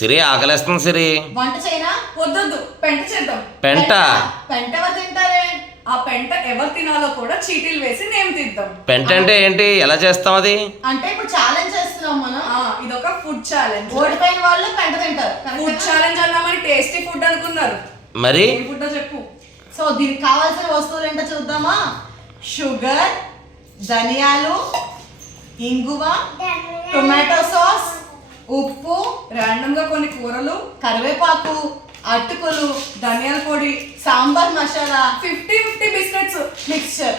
సిరి ఆకలేస్తుంది సిరి. వంట చేయనా? వద్దొద్దు, పెంట చేద్దాం. పెంట పెంట ఎవరు తింటారే? ఆ పెంట ఎవరు తినాలో కూడా చీటీలు వేసి నేమ్ తీద్దాం. పెంట అంటే ఏంటి, ఎలా చేస్తాం అది? అంటే ఇప్పుడు ఛాలెంజ్ చేస్తున్నాం మనం. ఇదొక ఫుడ్ ఛాలెంజ్. ఓడిపోయిన వాళ్ళు పెంట తింటారు. ఫుడ్ ఛాలెంజ్ అన్నామని టేస్టీ ఫుడ్ అనుకున్నారు. మరి ఏం ఫుడ్ చెప్పు. సో దీనికి కావాల్సిన వస్తువులు ఏంటో చూద్దామా. షుగర్, ధనియాలు, ఇంగువ, టొమాటో సాస్, ఉప్పు, ర్యాండమ్ గా కొన్ని కూరలు, కరివేపాకు, అటుకులు, ధనియాల పొడి, సాంబార్ మసాలా, 50-50 బిస్కెట్స్, మిక్స్చర్.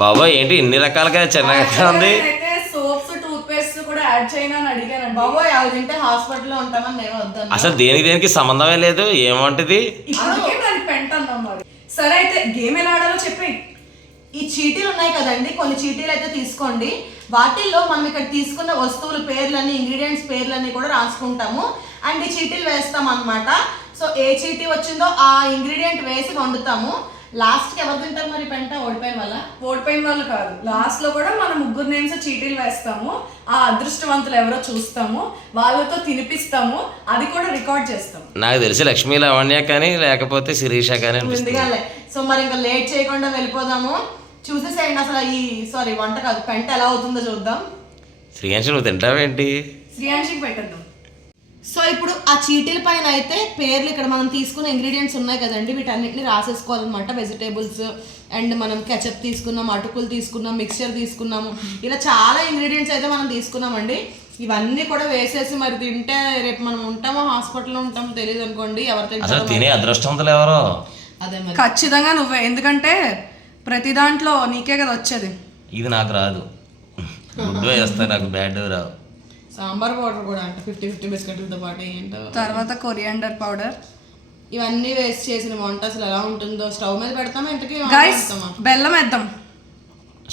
బాబోయ్ ఏంటి ఇన్ని రకాలుగా చిన్నగా ఉంది. అయితే సోప్స్, టూత్ పేస్ట్ కూడా యాడ్ చేయనా అని అడిగాను. బాబోయ్ అవి తింటే హాస్పిటల్లో ఉంటామని నేను వద్దాను. అసలు దేనికి సంబంధమే లేదు. ఏమంటది? అందుకే దాని పెంట అన్నాం మరి. సరే అయితే గేమ్ ఎలా ఆడాలో చెప్పేయి. ఈ చీటీలు ఉన్నాయి కదండి, కొన్ని చీటీలు అయితే తీసుకోండి. వాటిల్లో మనం ఇక్కడ తీసుకున్న వస్తువుల పేర్లని, ఇంగ్రీడియంట్స్ పేర్లని కూడా రాసుకుంటాము అండ్ ఈ చీటీలు వేస్తాం అన్నమాట. సో ఏ చీటీ వచ్చిందో ఆ ఇంగ్రీడియంట్ వేసి వండుతాము. లాస్ట్కి ఎవరు తింటారు మరి పెంట? ఓడిపోయిన వల్ల. ఓడిపోయిన వాళ్ళు కాదు, లాస్ట్ లో కూడా మనం ముగ్గురు నేమ్స్ చీటీలు వేస్తాము. ఆ అదృష్టవంతులు ఎవరో చూస్తాము, వాళ్ళతో తినిపిస్తాము, అది కూడా రికార్డ్ చేస్తాము. నాకు తెలిసి లక్ష్మీ లావణ్య కానీ లేకపోతే శిరీష కానీ అనిపిస్తుంది. ముందుగానే. సో మరి ఇంకా లేట్ చేయకుండా వెళ్ళిపోదాము. చూసేసేయండి అసలు వంట కాదు, పెంట ఎలా అవుతుందో చూద్దాం. శ్రీయాంశి నువ్వు తింటావేంటి? శ్రీయాంశికి పెట్టద్దాం. సో ఇప్పుడు ఆ చీటీల పైన అయితే పేర్లు ఇక్కడ మనం తీసుకున్న ఇంగ్రీడియంట్స్ ఉన్నాయి కదండి, వీటన్నిటిని రాసేసుకోవాలన్నమాట. వెజిటేబుల్స్ అండ్ మనం కెచప్ తీసుకున్నాం, అటుకులు తీసుకున్నాం, మిక్చర్ తీసుకున్నాము, ఇలా చాలా ఇంగ్రీడియంట్స్ అయితే మనం తీసుకున్నామండి. ఇవన్నీ కూడా వేసేసి మరి తింటే రేపు మనం ఉంటామో హాస్పిటల్లో ఉంటామో తెలియదు అనుకోండి. అసలు తినే అదృష్టవంతులు ఎవరో. అదే మరి ఖచ్చితంగా నువ్వే, ఎందుకంటే ప్రతి దాంట్లో నీకే కదా వచ్చేది. ఇది నాకు రాదు, గుడ్డు వేస్తా, నాకు బ్యాడ్ రావు. సాంబార్ పౌడర్ కూడా అంట 50-50 బిస్కెట్లతో పాటు ఏంటో. తర్వాత కొరియాండర్ పౌడర్, ఇవన్నీ వేస్ట్ చేసిన వంట అసలు ఎలా ఉంటుందో. స్టవ్ మీద పెడతామా ఇంతకీ? గైస్ బెల్లం వేద్దాం.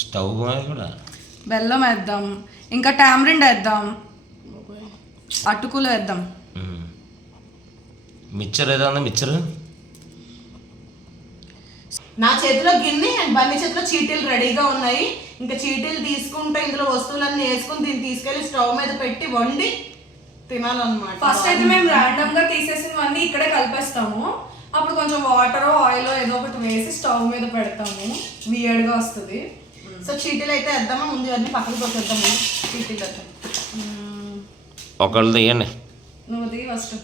స్టవ్ మీద కూడా బెల్లం వేద్దాం, ఇంకా టామరిండ్ వేద్దాం, అటుకులు వేద్దాం. మిక్చర్ ఏదో ఉంది. మిక్చర్ నా చేతిలో గిన్నె అండ్ బన్నీ చేతిలో చీటీలు రెడీగా ఉన్నాయి. ఇంకా చీటీలు తీసుకుంటే ఇందులో వస్తువులన్నీ వేసుకుని దీన్ని తీసుకెళ్లి స్టవ్ మీద పెట్టి వండి తినాలన్నమాట. ఫస్ట్ అయితే మేము ర్యాండమ్ గా తీసేసినవన్నీ ఇక్కడే కలిపేస్తాము. అప్పుడు కొంచెం వాటర్, ఆయిల్ ఏదో ఒకటి వేసి స్టవ్ మీద పెడతాము, వియర్డ్ గా వస్తుంది. సో చీటీలు అయితే వేద్దామా? ముందు ఇవన్నీ పక్కన కొట్టేద్దాము. చీటీలు వేద్దాం. ఒకళ్ళు తీయండి. నువ్వు తీ ఫస్ట్.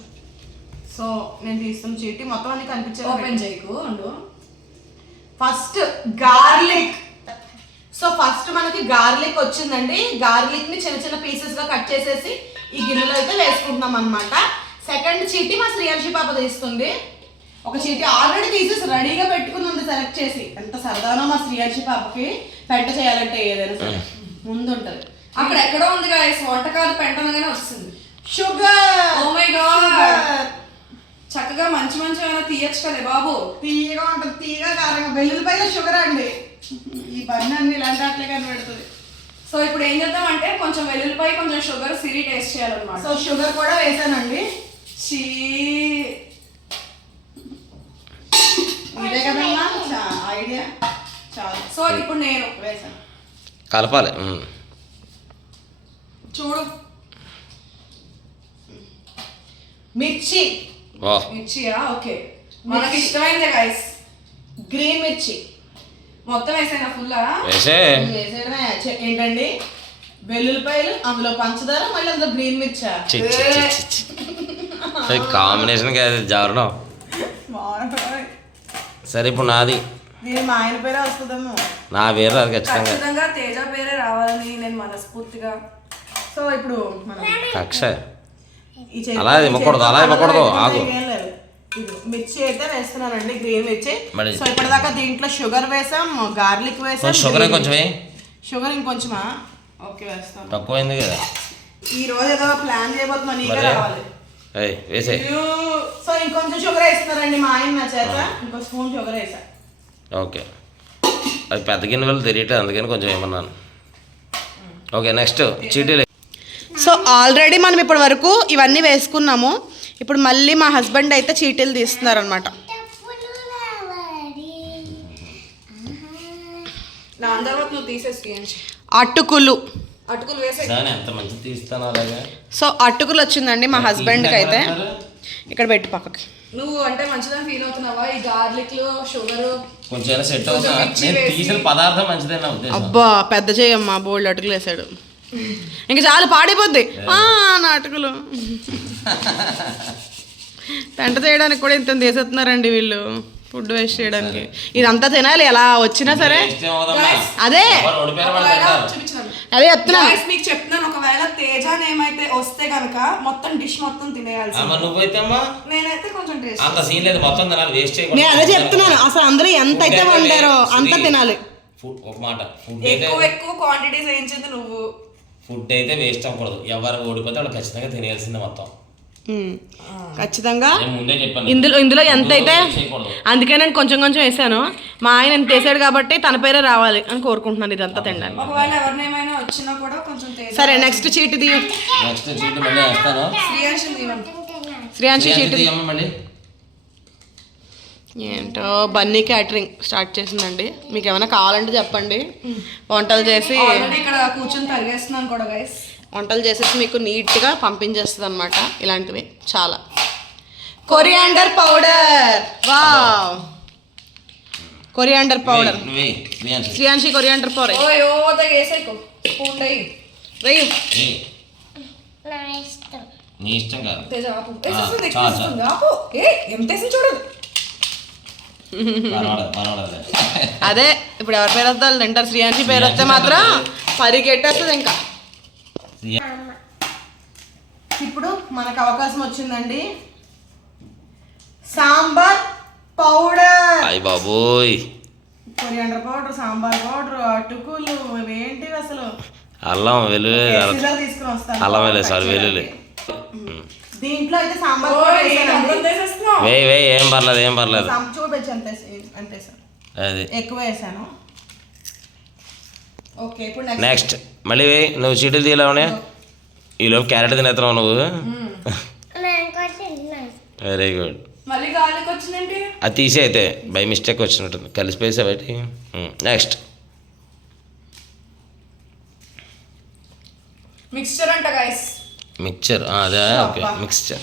సో నేను తీస్తున్న చీటీ మొత్తం అన్ని కనిపించాలి. ఓపెన్ చేయకు ఉండు. First garlic. సో ఫస్ట్ మనకి గార్లిక్ వచ్చిందండి. గార్లిక్ ని చిన్న చిన్న పీసెస్ గా కట్ చేసేసి ఈ గిన్నెలో అయితే వేసుకుంటున్నాం అనమాట. సెకండ్ చీటీ మా శ్రీయాంశి పాప తీస్తుంది. ఒక చీటీ ఆల్రెడీ తీసేసి రెడీగా పెట్టుకుని సెలెక్ట్ చేసి. ఎంత సరదానో మా శ్రీయాంశి పాపకి పెంట చేయాలంటే ఏదైనా సరే ముందు ఉంటది. అక్కడ ఎక్కడో ఉంది గాయస్, వంటకాలు పెంటనగానే వస్తుంది. షుగర్. ఓ మై గాడ్, చక్కగా మంచి ఏమైనా తీయచ్చు కదే బాబు. తీయగా ఉంటుంది, తీయగా కారంగా. వెల్లుల్లిపాయలో షుగర్ అండి. ఈ బన్నీ అన్ని ఇలాంటి అట్లే కనిపెడుతుంది. సో ఇప్పుడు ఏం చేద్దాం అంటే కొంచెం వెల్లుల్లిపాయ, కొంచెం షుగర్, సిరి టేస్ట్ చేయాలన్నమాట. సో షుగర్ కూడా వేసానండి. చీ, ఇదే కదమ్మా ఐడియా. చాలు. సో ఇప్పుడు నేను వేసాను. కలపాలి. చూడు, మిర్చి. మిర్చియా? ఓకే, మనకి ఇష్టమైందే గైస్. గ్రీన్ మిర్చి మొత్తం వేసాను ఫుల్లా. వేసేయడమే. ఏంటండి, వెల్లుల్లిపాయలు, అందులో పంచదార, మళ్ళీ అందులో గ్రీన్ మిర్చా. కాంబినేషన్ కాదు, జారుణం. సరే ఇప్పుడు నాది. దీని మా ఆయన పేరే వస్తుందేమో. నా పేరు అది ఖచ్చితంగా. ఖచ్చితంగా తేజ పేరే రావాలని నేను మనస్ఫూర్తిగా. సో ఇప్పుడు మనం కక్ష అలా ఇవ్వకూడదు, అలా ఇవ్వకూడదు. ఆగు. మిర్చి అయితే వేస్తున్నానండి, గ్రీన్ మిర్చి. మరి సో ఇప్పటిదాకా దీంట్లో షుగర్ వేసాం, గార్లిక్ వేసాం. షుగర్ కొంచెం షుగర్ ఇంకొంచెమా? ఓకే వేస్తాను. తక్కువైంది కదా. ఈ రోజు ఏదో ప్లాన్ చేయబోతున్నా, నీకే రావాలి. వేసే. సో ఇంకొంచెం షుగర్ వేస్తున్నారండి మా ఆయన నా చేత. ఇంకో స్పూన్ షుగర్ వేసా. ఓకే, అది పెద్ద గిన్నె వల్ల తెలియట్లేదు, అందుకని కొంచెం ఏమన్నాను. ఓకే, నెక్స్ట్ చీటీలు. సో ఆల్రెడీ మనం ఇప్పటి వరకు ఇవన్నీ వేసుకున్నాము. ఇప్పుడు మళ్ళీ మా హస్బెండ్ అయితే చీటీలు తీస్తున్నారు అనమాట. నా తర్వాత నువ్వు తీసేసి అటుకులు, అటుకులు వేసే. దాని ఎంత మంచి తీస్తాను అలాగే. సో అటుకులు వచ్చిందండి మా హస్బెండ్కి అయితే. ఇక్కడ పెట్టి పక్కకి. నువ్వు అంటే మంచిదని ఫీల్ అవుతున్నావా? ఈ గార్లిక్లు షుగర్ కొంచెం సెట్ అవుతా. నేను తీసిన పదార్థం మంచిదే నా ఉద్దేశం. అబ్బా పెద్ద చేయమ్మా, బోల్డ్ అటుకులు వేసాడు. ఇంకా చాలా పాడైపోద్ది నా అటుకులు. పెంట చేయడానికి కూడా ఇంత వేసేస్తున్నారండి వీళ్ళు, ఫుడ్ వేస్ట్ చేయడానికి. ఇదంతా తినాలి ఎలా వచ్చినా సరే. అదే అదే చెప్తున్నాను మీకు చెప్తున్నాను. ఒకవేళ తేజ ఏమైతే వస్తే కనుక మొత్తం డిష్ మొత్తం తినేయాల్సి. నేనైతే కొంచెం టేస్ట్ అంత సీన్ లేదు, మొత్తం తినాలి, వేస్ట్ చేయకూడదు. నేను అదే చెప్తున్నాను. అసలు అందరూ ఎంత అయితే వండారో అంత తినాలి. ఒక మాట, ఫుడ్ ఎక్కువ క్వాంటిటీస్ వేయించింది నువ్వు. ఫుడ్ అయితే వేస్ట్ అవ్వకూడదు. ఎవరు ఓడిపోతే వాళ్ళు ఖచ్చితంగా తినేయాల్సిందే మొత్తం. ఖచ్చితంగా ముందే చెప్పాను ఇందులో ఎంత అయితే. అందుకే నేను కొంచెం కొంచెం వేసాను. మా ఆయన ఎంత వేసాడు కాబట్టి తన పేరే రావాలి అని కోరుకుంటున్నాను ఇదంతా తినడానికి. ఒకవేళ ఎవరినేమైనా వచ్చినా కూడా కొంచెం సరే నెక్స్ట్ చీటి తీయ. నెక్స్ట్ చీటి మళ్ళీ వేస్తాను. శ్రీయాంశి చీటి మళ్ళీ. ఏంటో బన్నీ క్యాటరింగ్ స్టార్ట్ చేసిందండి. మీకు ఏమైనా కావాలంటే చెప్పండి, వంటలు చేసి. ఇక్కడ కూర్చొని తరిగేస్తున్నాను కూడా గైస్. వంటలు చేసేసి మీకు నీట్గా పంపించేస్తుంది అనమాట. ఇలాంటివి చాలా. Coriander powder, wow coriander powder. Sriyanshi coriander powder వెయ్యి. నీ ఇష్టం కాదు. అదే ఇప్పుడు ఎవరి పేరు వస్తే వాళ్ళు తింటారు. శ్రీయాంశి పేరు వస్తే మాత్రం పరిగెట్టేస్తుంది ఇంకా. ఇప్పుడు మనకు అవకాశం వచ్చిందండి. సాంబార్ పౌడర్. అయ్య బాబోయ్, కొరియాండర్ పౌడర్, సాంబార్ పౌడర్, అటుకులు, ఇవేంటివి అసలు. అల్లం వెల్లుల్లి తీసుకుని వస్తాను. అల్లం వెల్లుల్లి సారీ వెల్లుల్లి. దీంట్లో అయితే సాంబార్ పౌడర్ వేయి ఏం పర్లేదు ఏం పర్లేదు. చూపించి అంతే సార్, అది ఎక్కువ వేసాను. ఓకే ఇప్పుడు నెక్స్ట్ మళ్ళీ వేయి. నువ్వు చీటీలు తీయలేవనే ఈలోపు క్యారెట్ తినేస్తున్నావు నువ్వు. Very good. మళ్ళీ గాలికి వచ్చిందంటే అది తీసి అయితే బై మిస్టేక్ వచ్చినట్టుంది, కలిసిపోయేసా బయట. నెక్స్ట్ మిక్స్చర్ అంట గైస్. మిక్చర్ అదే ఓకే మిక్స్చర్.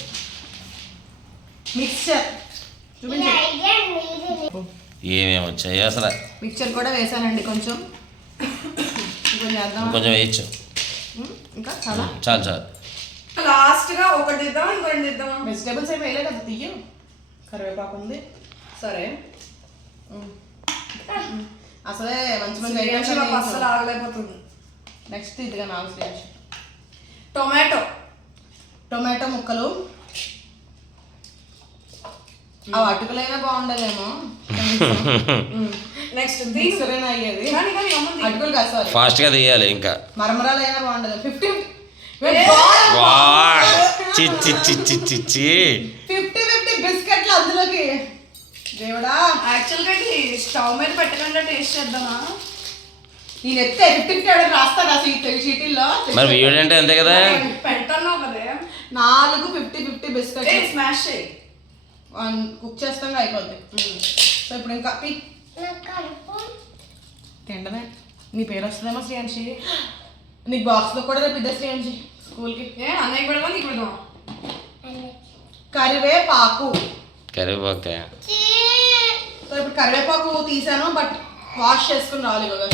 ఏమేమి వచ్చాయి అసలు. మిక్చర్ కూడా వేసానండి కొంచెం. కొంచెం వేయచ్చు, ఇంకా చాలా చాలు చాలు. లాస్ట్ గా ఒకటి దిద్దాం ఇంకొకటి దిద్దాం. వెజిటేబుల్స్ ఏమి వేయలేదు కదా, తీయ. కరివేపాకు ఉంది. సరే అసలే మంచి మంచి అస్సలు ఆగలేకపోతుంది. నెక్స్ట్ ఇదిగా నాకు టొమాటో ముక్కలు. ఆ అటుకులైనా బాగుండదేమో. నెక్స్ట్ అయ్యేది అటుకులు కాదు, సారీ ఫాస్ట్ గా తీయాలి. ఇంకా మరమరాలు అయినా బాగుండదు. 50 బిస్కెట్లు అందులోకి. దేవుడా, యాక్చువల్గా స్టవ్ మీద పెట్టకుండా టేస్ట్ చేద్దామా? నేను ఎత్తే 50 ఆర్డర్ రాస్తాను అసలు షీటీల్లో. మరి వీడియో అంటే అంతే కదా. పెడతాను కదే 4 50 బిస్కెట్ స్మాష్ చేయి. కుక్ చేస్తాం అయిపోద్ది. సో ఇప్పుడు ఇంకా తిండమే. నీ పేరు వస్తుందేమో శ్రీయాంశి. నీకు బాక్స్లో కూడా రేపు ఇద్దా శ్రీయాంశి స్కూల్కి. అన్నయ్య పెడదాం నీకు పెడదాం. కరివేపాకు. కరివేపాక. సో ఇప్పుడు కరివేపాకు తీసాను, బట్ వాష్ చేసుకుని రావాలి కదా.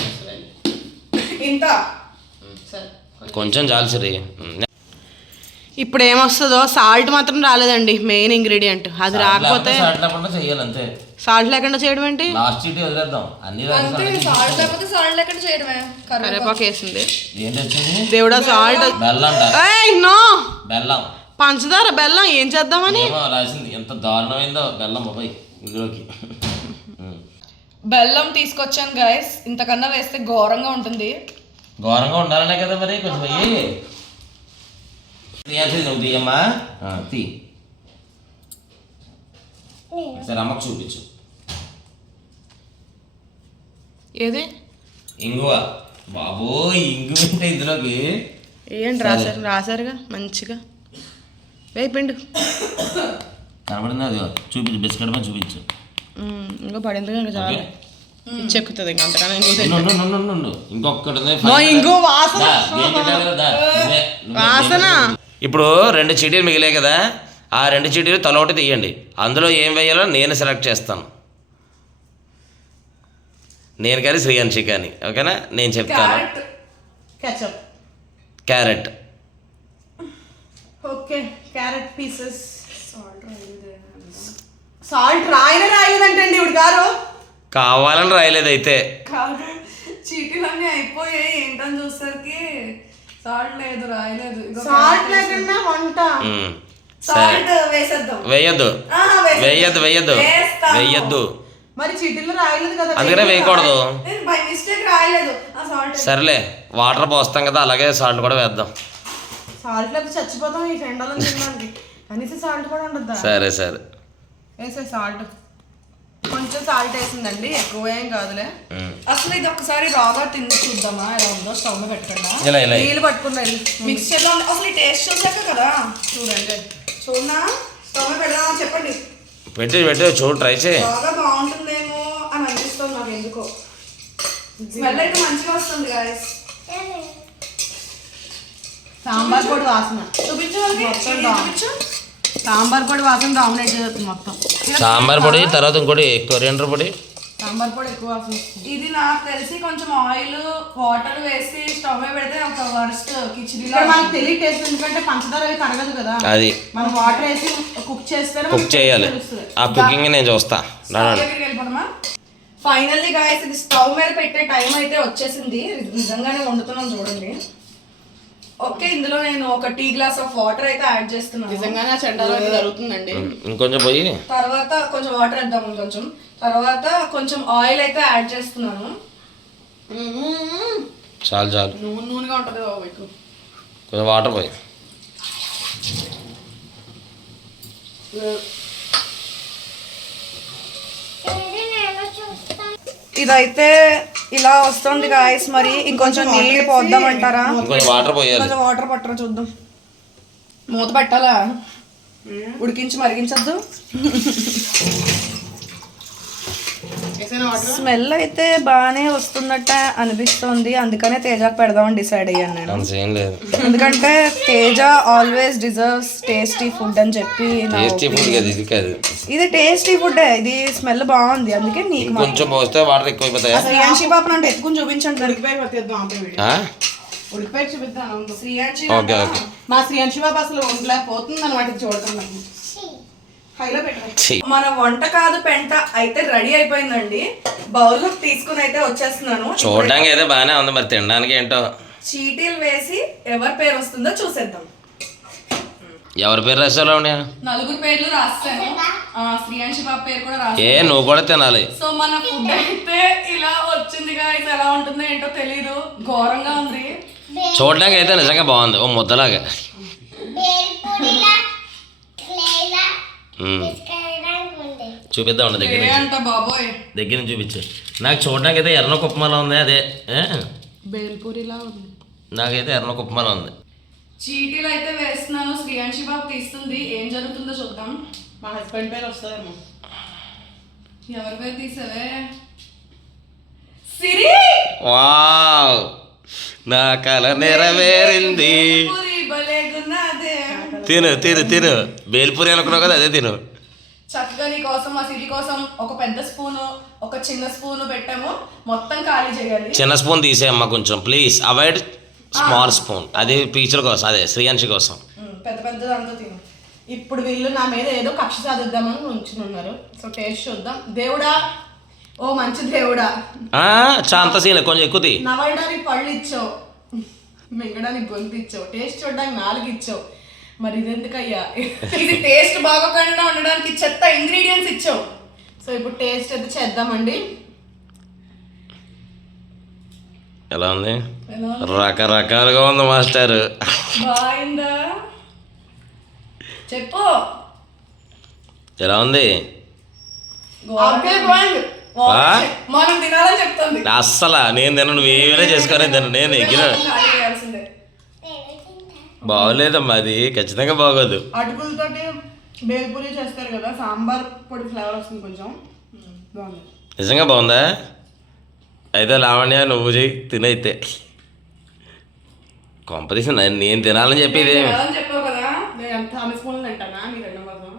ఇంత సరే కొంచెం చాల్సిరి. ఇప్పుడు ఏమొస్తుందో సాల్ట్ మాత్రం రాలేదండి, మెయిన్ ఇంగ్రీడియంట్. అది రాకపోతే చెయ్యాలి అంతే. సాల్ట్ లేకుండా చేయడం ఏంటి? లాస్ట్ చీటీ వదిలేద్దాం. అన్ని సాల్ట్ లేకపోతే సాల్ట్ లేకుండా చేయడమే. కరివేపాకు వేసింది. ఏంటి వచ్చింది? దేవుడా సాల్ట్. బెల్లం. నో బెల్లం పంచదార బెల్లం ఏం చేద్దామని రాసింది. ఎంత దారుణమైందో బెల్లం బాబాయ్ ఇందులోకి. బెల్లం తీసుకొచ్చాను గైస్. ఇంతకన్నా వేస్తే ఘోరంగా ఉంటుంది. ఘోరంగా ఉండాలనే కదా మరి. కొంచెం అయ్యి నువ్వు తీయమ్మా, తీ. సరే అమ్మకు చూపించు. ఏది ఇంగువ. బాబోయ్ ఇంగువ అంటే ఇందులోకి ఏంటి రాశారుగా మంచిగా. వేయిపిండు కనబడింది. అది చూపించు, బిస్కెట్ మీద చూపించు. ఇంకా పడింది ఇంకా చాలా. చెక్కుతుంది ఇంకా అంతకన్నా ఇంకో ఇంకొకటి ఉంది. ఇంకో వాసన దా, ఏం పెట్టాలి కదా, దా. వాసన. ఇప్పుడు 2 చీటీలు మిగిలాయి కదా, ఆ 2 చీటీలు తలొకటి తీయండి. అందులో ఏం వేయాలో నేను సెలెక్ట్ చేస్తాను. నేను కానీ శ్రీయాన్షి కానీ, ఓకేనా? నేను చెప్తాను. Ketchup. Carrot. Okay, carrot pieces. Salt రాయలేదంటండి ఇప్పుడు గారు. కావాలని రాయలేదు అయితే. కాదు, చీటీలన్నీ అయిపోయాయి. ఏంటని చూసరికి సాల్ట్ లేదు, రాయలేదు. సాల్ట్ లేకుండా వంట. సాల్ట్ వేసేద్దాం. వేయద్దు వేయద్దు వేయద్దు వేయద్దు. మరి చీటీలో రాయలేదు కదా, అందుకనే వేయకూడదు. బై మిస్టేక్ రాయలేదు ఆ సాల్ట్. సరేలే, వాటర్ పోస్తాం కదా, అలాగే సాల్ట్ కూడా వేద్దాం. సాల్ట్ లేకపోతే చచ్చిపోతాం ఈ ఫ్రెండ్లో తినడానికి. కనీసం సాల్ట్ కూడా ఉండద్దా? సరే సరే వేసే సాల్ట్ కొంచెం సాల్ట్ వేసిందండి, ఎక్కువ ఏం కాదులే. అసలు ఇది ఒకసారి రాగా తిని చూద్దామా ఎలా ఉందో. స్టవ్ మీద పెట్టకుండా ఇలా ఇలా నీళ్ళు పట్టుకుందండి మిక్స్చర్లో అసలు ఈ టేస్ట్ చూసాక కదా. చూడండి. చూడనా, స్టవ్ మీద పెడదామా చెప్పండి. పెట్టి చూడు, ట్రై చేయి. బాగా బాగుంటుందేమో అని అనిపిస్తుంది నాకు ఎందుకో. స్మెల్ అయితే మంచిగా వస్తుంది గాయస్. సాంబార్ పొడి వాసన చూపించు వాళ్ళకి. చూపించు. సాంబార్ పొడి వాసన డామినేట్ చేస్తుంది మొత్తం. సాంబార్ పొడి, తర్వాత ఇంకోటి కొరియండర్ పొడి. సాంబార్ పొడి ఎక్కువ వాసన. ఇది నాకు తెలిసి కొంచెం ఆయిల్ వాటర్ వేసి స్టవ్ మీద పెడితే ఒక వర్స్ట్ కిచిడి ఇక్కడ మనకు తెలియ టేస్ట్, ఎందుకంటే పంచదార అవి కరగదు కదా. అది మనం వాటర్ వేసి కుక్ చేస్తే కుక్ చేయాలి. ఆ కుకింగ్ నేను చూస్తా. వెళ్ళిపోదామా? ఫైనల్లీ గాయస్ ఇది స్టవ్ మీద పెట్టే టైం అయితే వచ్చేసింది. నిజంగానే వండుతున్నాం చూడండి. ఓకే, ఇందులో నేను ఒక టీ గ్లాస్ ఆఫ్ వాటర్ అయితే యాడ్ చేస్తున్నాను. నిజంగానే చెండాలో జరుగుతుందండి. ఇంకొంచెం పోయి తర్వాత కొంచెం వాటర్ వేద్దాం. కొంచెం తర్వాత కొంచెం ఆయిల్ అయితే యాడ్ చేస్తున్నాను. చాలు చాలు, నూనెగా ఉంటుంది బాబు ఎక్కువ. కొంచెం వాటర్ పోయి. ఇదైతే ఇలా వస్తుంది గాయస్. మరి ఇంకొంచెం నీళ్ళు పోద్దామంటారా? కొంచెం వాటర్ పోయాలి. కొంచెం వాటర్ పట్టరా చూద్దాం. మూత పెట్టాలా? ఉడికించి మరిగించద్దు. స్మెల్ అయితే బాగానే వస్తున్నట్ట అనిపిస్తుంది. అందుకనే తేజాకి పెడదామని డిసైడ్ అయ్యాను నేను. అంతేం లేదు, ఎందుకంటే Teja always deserves tasty food అని చెప్పి టేస్టీ ఫుడ్ కదా ఇది. కాదు, ఇది టేస్టీ ఫుడ్. ఇది స్మెల్ బాగుంది, అందుకే నీకు కొంచెం పోస్తే వాటర్ ఎక్కువ అయిపోతాయా? శ్రీయాంశి పాప అంటే ఎత్తుకుని చూపించండి. ఉడికిపోయి చూపిద్దాం. Sriyanshi okay okay. మా శ్రీయాంశి బాబు అసలు ఉండలేకపోతుంది అనమాట చూడటం. మన వంట కాదు పెంట అయితే రెడీ అయిపోయిందండి. బౌల్ తీసుకుని అయితే వచ్చేస్తున్నాను. చూడడానికి అయితే బాగానే ఉంది, మరి తినడానికి ఏంటో. చీటీలు వేసి ఎవరి పేరు వస్తుందో చూసేద్దాం. ఎవరి పేరు రాసాలో? 4 పేర్లు రాస్తాను. శ్రీయాంశి బాబు పేరు కూడా రాస్తాను. ఏ నువ్వు కూడా తినాలి. సో మన ఫుడ్ అయితే ఇలా వచ్చింది గాయ్స్. ఎలా ఉంటుందో ఏంటో తెలీదు, ఘోరంగా ఉంది. చూడడానికి అయితే నిజంగా బాగుంది, ఓ ముద్దలాగా. చూపిద్దాం దగ్గర అంట బాబోయ్, దగ్గర నుంచి చూపించు. నాకు చూడడానికి అయితే ఎర్ర కుప్పమాల ఉంది. అదే బేల్పూరిలా ఉంది. నాకైతే ఎర్ర కుప్పమాల ఉంది. చీటీలు అయితే వేస్తున్నాను. శ్రీయాంశి బాబు తీస్తుంది. ఏం జరుగుతుందో చూద్దాం. మా హస్బెండ్ పేరు వస్తుందేమో. ఎవరి పేరు తీసావే? సిరి. వావ్, నా కల నెరవేరింది. తిను తిను తిను. బేల్పూరి అనుకున్నావు కదా, అదే తిను. చక్కగా నీ కోసం మా సిరి కోసం ఒక పెద్ద స్పూను ఒక చిన్న స్పూను పెట్టాము. మొత్తం ఖాళీ చేయాలి. చిన్న స్పూన్ తీసేయమ్మా కొంచెం ప్లీజ్. Avoid small spoon. అది టీచర్ కోసం, అదే శ్రీయాంశి కోసం. పెద్ద పెద్ద దాంతో తిను. ఇప్పుడు వీళ్ళు నా మీద ఏదో కక్ష సాధిద్దామని ఉంచుని ఉన్నారు. సో టేస్ట్ చూద్దాం. దేవుడా, ఓ మంచి దేవుడా, చాంత సీన్ కొంచెం ఎక్కువ తీ. నవ్వడానికి పళ్ళు ఇచ్చావు, మింగడానికి గొంతు ఇచ్చావు, టేస్ట్ చూడడానికి 4 ఇచ్చావు. మరి ఇది ఎందుకయ్యా? ఇది టేస్ట్ బాగోకుండా ఉండడానికి చెత్త ఇంగ్రీడియంట్స్ ఇచ్చావు. సో ఇప్పుడు టేస్ట్ అయితే చేద్దామండి. ఎలా ఉంది? రకరకాలుగా ఉంది మాస్టర్. బాగుందా చెప్పు. ఎలా ఉంది? మనం తినాలని చెప్తుంది. అస్సలా నేను తిన, నువ్వు ఏమైనా చేసుకోవాలి తిన. నేను ఎగిన బాగోలేదమ్మా, అది ఖచ్చితంగా బాగోదు. అటుకులతోటి బేల్పూరి చేస్తారు కదా, సాంబార్ పొడి ఫ్లేవర్ వస్తుంది కొంచెం. బాగుంది, నిజంగా బాగుందా? అయితే లావణ్య నువ్వు చెయ్యి తినైతే కాంపిటీషన్ నేను తినాలని చెప్పేది అని చెప్పావు కదా. నేను ఎంత అన్ని స్పూన్లు తింటానా మీరు రెండో కోసం?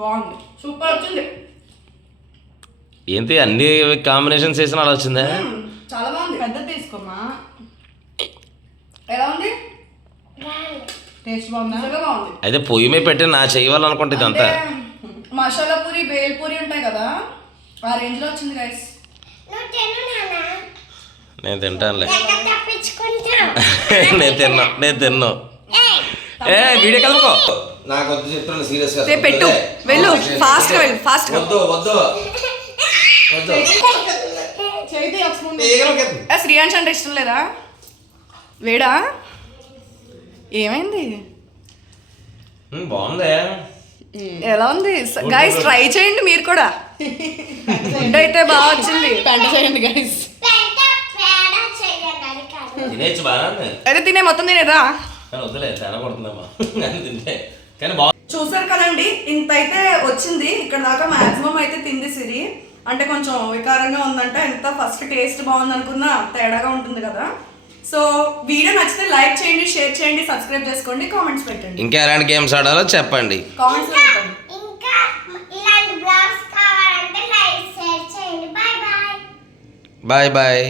బాగుంది. సూపర్ వచ్చింది. ఏంటి అన్ని కాంబినేషన్స్ వేసిన అలా వచ్చిందా? చాలా బాగుంది. పెద్ద తీసుకోమా. ఎలా ఉంది? టేస్ట్ బాగుందా? నిజంగా బాగుంది. అయితే పొయ్యి మీద పెట్టి నా చేయాలనుకుంటే ఇదంతా మసాలా పూరి బేల్ పూరి ఉంటాయి కదా, ఆ రేంజ్ లో వచ్చింది గైస్. నేను తింటానులే. నేను తిన్నా ఏ వీడియో కలుపుకో. నాకు వద్దు చెప్తాను సీరియస్ గా. పెట్టు వెళ్ళు, ఫాస్ట్ గా వెళ్ళు, ఫాస్ట్ గా. వద్దు వద్దు చేతి ఒక స్పూన్. శ్రీయాంష్ అంటే ఇష్టం లేదా? వేడా? ఏమైంది? బాగుందే. ఎలా ఉంది గైస్? ట్రై చేయండి మీరు కూడా. ఫుడ్ అయితే బాగా వచ్చింది. పెంట చేయండి గైస్. తినేచ్చు బాగా. అయితే తినే మొత్తం తినేదా? కానీ వద్దులే తినకూడదమ్మా. తింటే కానీ బాగుంది. చూసారు కదండి, ఇంత అయితే వచ్చింది. ఇక్కడ దాకా మాక్సిమం అయితే తింది సిరి. అంటే కొంచెం వికారంగా ఉందంటే ఎంత ఫస్ట్ టేస్ట్ బాగుంది అనుకున్నా తేడాగా ఉంటుంది కదా. సో వీడియో నచ్చితే లైక్ చేయండి, షేర్ చేయండి, సబ్స్క్రైబ్ చేసుకోండి, కామెంట్స్ పెట్టండి. ఇంకా ఎలాంటి గేమ్స్ ఆడాలో చెప్పండి. కామెంట్స్ పెట్టండి. ఇంకా ఇలాంటి బ్లాగ్స్ కావాలంటే లైక్ షేర్ చేయండి. Bye bye. Bye bye.